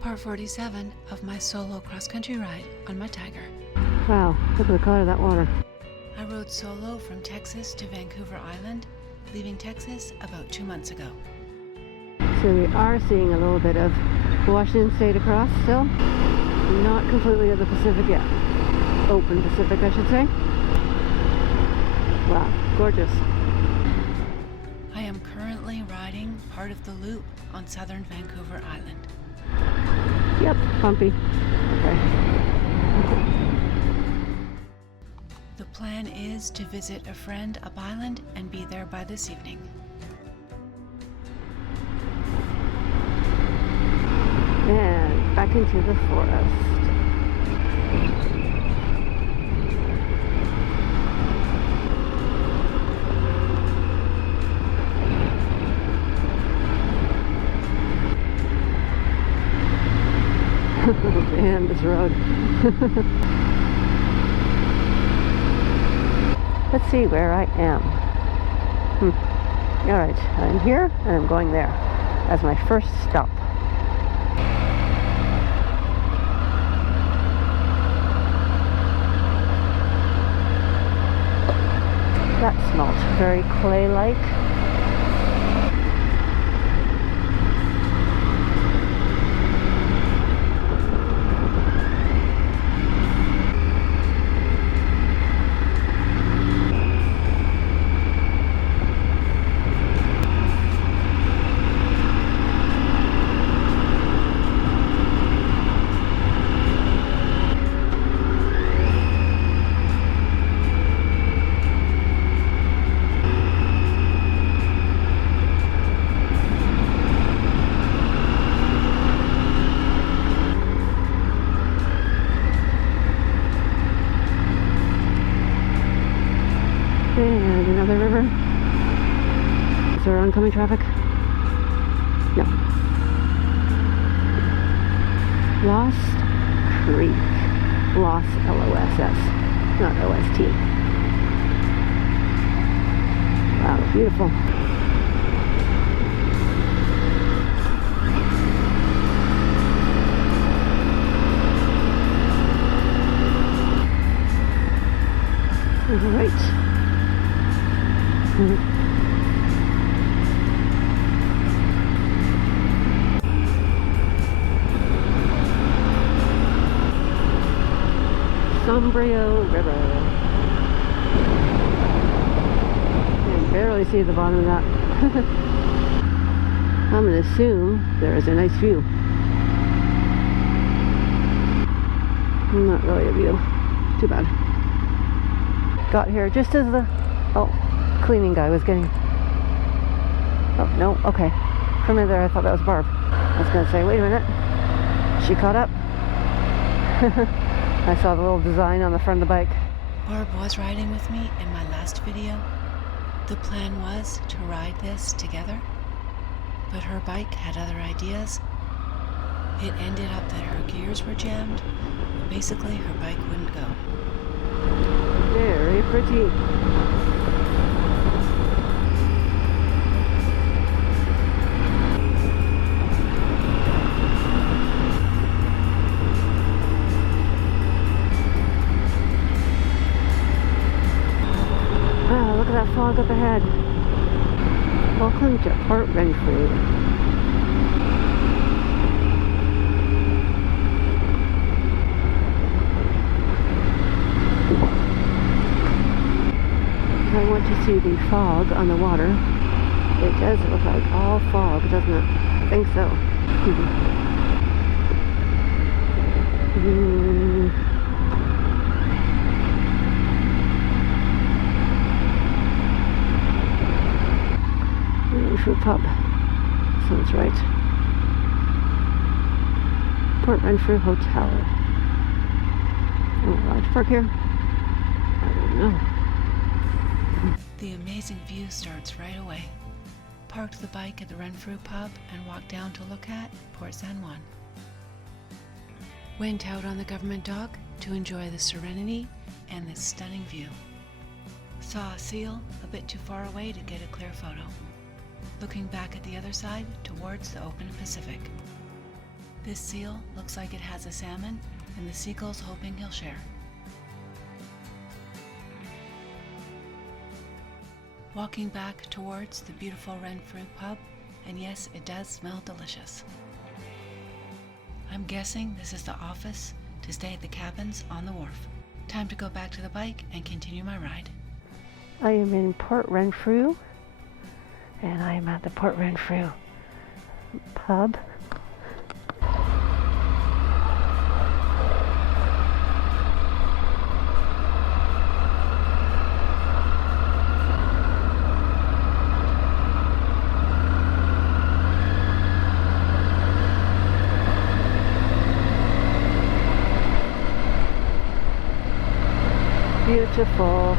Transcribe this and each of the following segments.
Part 47 of my solo cross-country ride on my Tiger. Wow, look at the color of that water. I rode solo from Texas to Vancouver Island, leaving Texas about 2 months ago. So we are seeing a little bit of Washington State across still. Not completely of the Pacific yet. Open Pacific, I should say. Wow, gorgeous. I am currently riding part of the loop on southern Vancouver Island. Yep, bumpy. Okay. The plan is to visit a friend up island and be there by this evening. And back into the forest. Oh man, this road. Let's see where I am. Alright, I'm here and I'm going there as my first stop. That smelled very clay-like. And another river. Is there oncoming traffic? No. Lost Creek. Lost, L-O-S-S, not O-S-T. Wow, beautiful. Right. Sombrio River. I can barely see the bottom of that. I'm going to assume there is a nice view. Not really a view. Too bad. Got here just as the cleaning guy was getting... Oh, no, okay. For a minute there I thought that was Barb. I was going to say, wait a minute. She caught up. I saw the little design on the front of the bike. Barb was riding with me in my last video. The plan was to ride this together, but her bike had other ideas. It ended up that her gears were jammed. Basically, her bike wouldn't go. Very pretty. Wow, look at that fog up ahead. Welcome to Port Renfrew. I want to see the fog on the water. It does look like all fog, doesn't it? I think so. Renfrew pub. Sounds right. Port Renfrew Hotel. Am I allowed to park here? I don't know. The amazing view starts right away. Parked the bike at the Renfrew pub and walked down to look at Port San Juan. Went out on the government dock to enjoy the serenity and this stunning view. Saw a seal a bit too far away to get a clear photo. Looking back at the other side towards the open Pacific. This seal looks like it has a salmon, and the seagull's hoping he'll share. Walking back towards the beautiful Renfrew pub, and yes, it does smell delicious. I'm guessing this is the office to stay at the cabins on the wharf. Time to go back to the bike and continue my ride. I am in Port Renfrew, and I am at the Port Renfrew pub. Beautiful.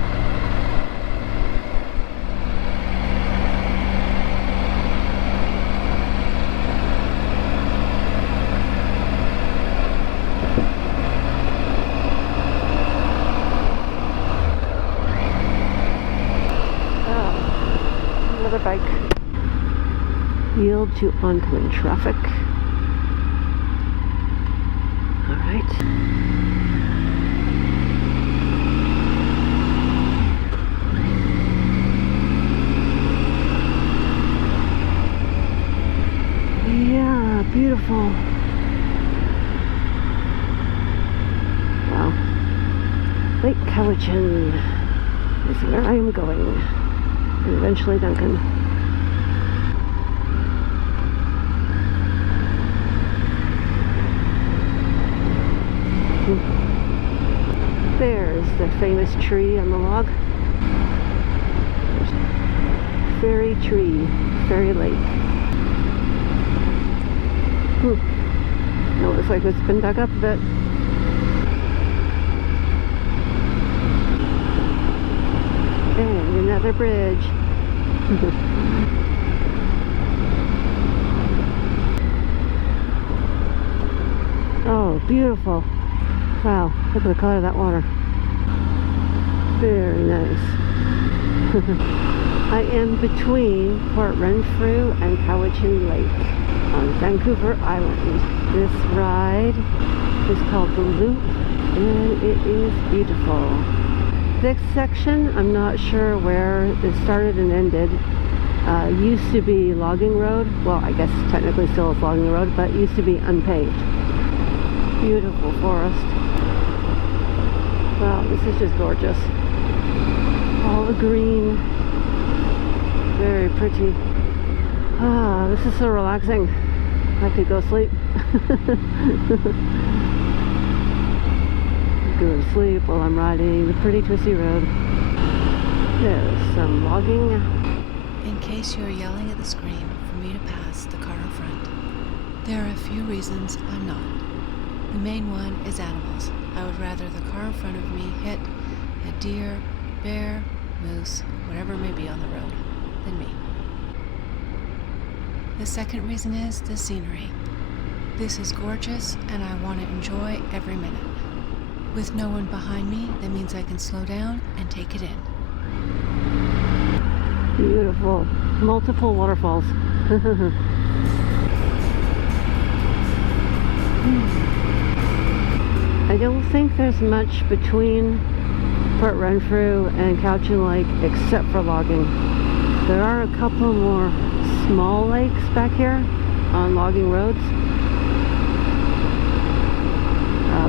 Another bike. Yield to oncoming traffic. All right. Beautiful. Wow. Lake Cowichan is where I am going. And eventually Duncan. There's the famous tree on the log. Fairy tree, fairy lake. No, it looks like it's been dug up a bit. And another bridge. Oh, beautiful. Wow, look at the color of that water. Very nice. I am between Port Renfrew and Cowichan Lake on Vancouver Island. This ride is called the Loop, and it is beautiful. This section, I'm not sure where it started and ended. Used to be logging road. Well, I guess technically still is logging road, but used to be unpaved. Beautiful forest. Wow, this is just gorgeous. All the green. Very pretty. Ah, this is so relaxing. I could go sleep. Go to sleep while I'm riding the pretty twisty road. There's some logging. In case you're yelling at the screen for me to pass the car in front, there are a few reasons I'm not. The main one is animals. I would rather the car in front of me hit a deer, bear, moose, whatever may be on the road, than me. The second reason is the scenery. This is gorgeous and I want to enjoy every minute. With no one behind me, that means I can slow down and take it in. Beautiful. Multiple waterfalls. I don't think there's much between Port Renfrew and Cowichan Lake except for logging. There are a couple more small lakes back here on logging roads,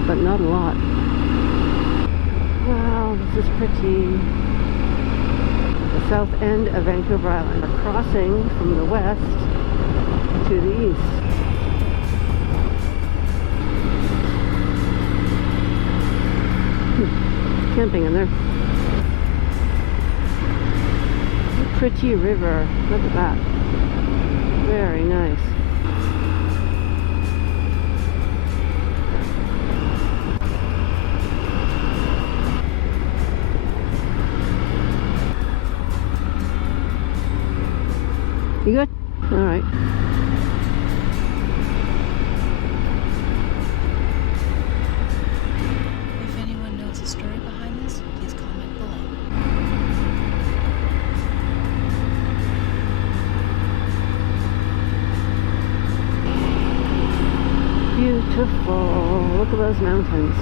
but not a lot. Wow, this is pretty. The south end of Vancouver Island. We're crossing from the west to the east. Camping in there. A pretty river. Look at that. Very nice. You good? All right. If anyone knows the story behind this, please comment below. beautiful. Look at those mountains.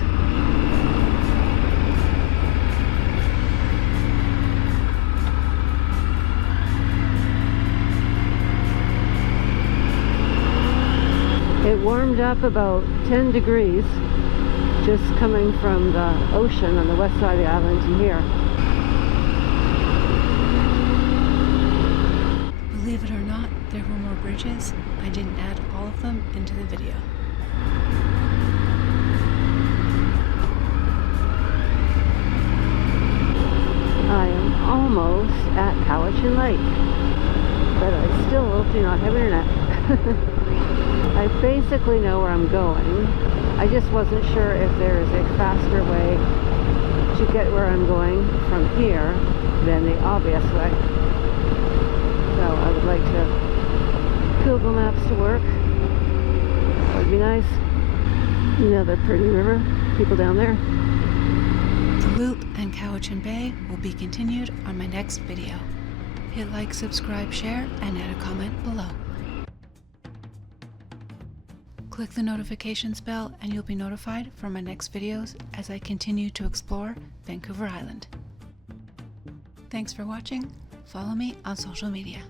It warmed up about 10 degrees just coming from the ocean on the west side of the island to here. Believe it or not, there were more bridges. I didn't add all of them into the video. I am almost at Cowichan Lake, but I still do not have internet. I basically know where I'm going. I just wasn't sure if there is a faster way to get where I'm going from here than the obvious way. So I would like to Google Maps to work. That would be nice. Another pretty river. People down there. The loop and Cowichan Bay will be continued on my next video. Hit like, subscribe, share, and add a comment below. Click the notifications bell and you'll be notified for my next videos as I continue to explore Vancouver Island. Thanks for watching. Follow me on social media.